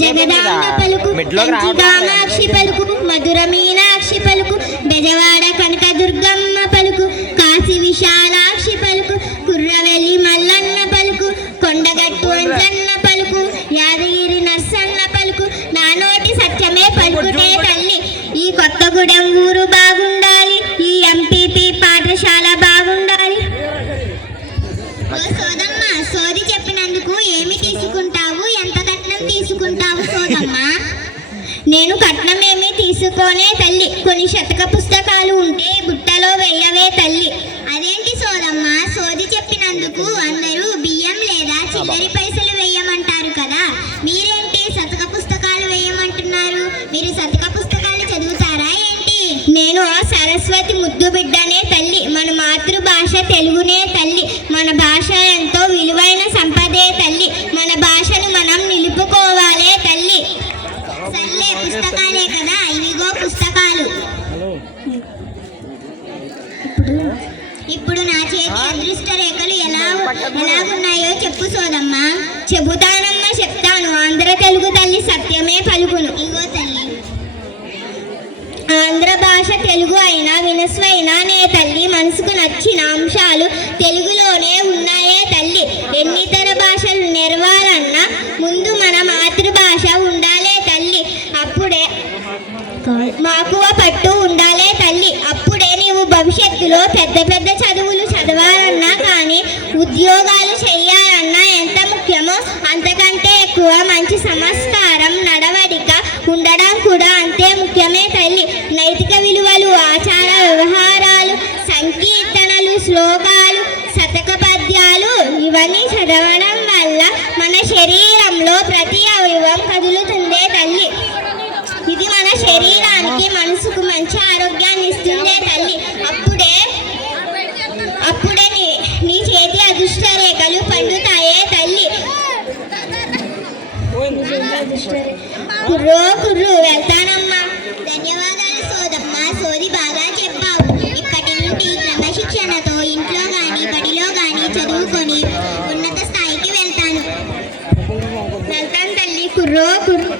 జగదాంబ పలుకు కామాక్షి పలుకు మధుర మీనాక్షి పలుకు బెజవాడ కనక దుర్గమ్మ పలుకు కాశీ విశాలాక్షి పలుకు కుర్రవెల్లి మల్లన్న పలుకు కొండగట్టు అంజన్న పలుకు యాదగిరి నర్సన్న పలుకు నా నోటి సత్యమే పలుకుతే తల్లి ఈ కొత్తగూడెం ఊరు బాగుండాలి ఈ ఎంపీపీ పాఠశాల బాగుండాలి. సోదమ్మ సోది చెప్పినందుకు ఏమి తీసుకుంటావు ఎంత కట్నం తీసుకుంటావు సోదమ్మ? నేను కట్నం ఏమీ తీసుకోనే తల్లి కొన్ని శతక పుస్తకాలు ఉంటే బుట్టలో వెయ్యవే తల్లి. అదేంటి సోదమ్మ సోది చెప్పినందుకు అందరూ బియ్యం లేదా చిల్లరి పైసలు వేయమంటారు కదా మీరేంటి శతక పుస్తకాలు వేయమంటున్నారు? మీరు శతక పుస్తకాలు చదువుతారా ఏంటి? నేను సరస్వతి ముద్దు బిడ్డనే తల్లి మన మాతృభాష తెలుగునే తల్లి మన భాష ఎంతో విలువైన సంపదే తల్లి మన భాషను మనం నిలుపుకోవాలే తల్లి. సర్లే పుస్తకాలే కదా ఇవిగో పుస్తకాలు. ఇప్పుడు నా చేతి అదృష్ట రేఖలు ఎలాగున్నాయో చెప్పు సోదమ్మ. చెబుతానమ్మ చెప్తాను ఆంధ్ర తెలుగు తల్లి సత్యమే పలుకును. ఇగో తల్లి ఆంధ్ర భాష తెలుగు అయినా వినస్వైనా నే తల్లి మనసుకు నచ్చిన అంశాలు తెలుగులోనే ఉన్నాయే తల్లి. ఎన్నితర భాషలు నెరవాలన్నా ముందు మన మాతృభాష ఉండాలే తల్లి అప్పుడే మాకువ పట్టు ఉండాలే తల్లి అప్పుడే నీవు భవిష్యత్తులో పెద్ద పెద్ద చదువులు చదవాలన్నా కానీ ఉద్యోగాలు చేయాలన్నా ఎంత ముఖ్యమో అంతకంటే ఎక్కువ మంచి సంస్కారం నడవడిక ఉండడం కూడా అంతే ముఖ్యమే తల్లి. నైతిక విలువలు ఆచార వ్యవహారాలు సంకీర్తనలు శ్లోకాలు శతక పద్యాలు ఇవన్నీ చదవడం వల్ల మన శరీరంలో ప్రతి అవయవం కదులుతుందే తల్లి. ఇది మన శరీరానికి మనసుకు మంచి ఆరోగ్యాన్ని ఇస్తుందే తల్లి. అప్పుడే నీ చేతి అదృష్ట రేఖలు పండుతాయే తల్లి. కుర్రు వెళ్తానమ్మా. ధన్యవాదాలు సోదమ్మ సోది బాగా చెప్పావు. ఇప్పటి నుండి క్రమశిక్షణతో ఇంట్లో గాని బడిలో గాని చదువుకొని ఉన్నత స్థాయికి వెళ్తాను తల్లి. కుర్రో కుర్రు.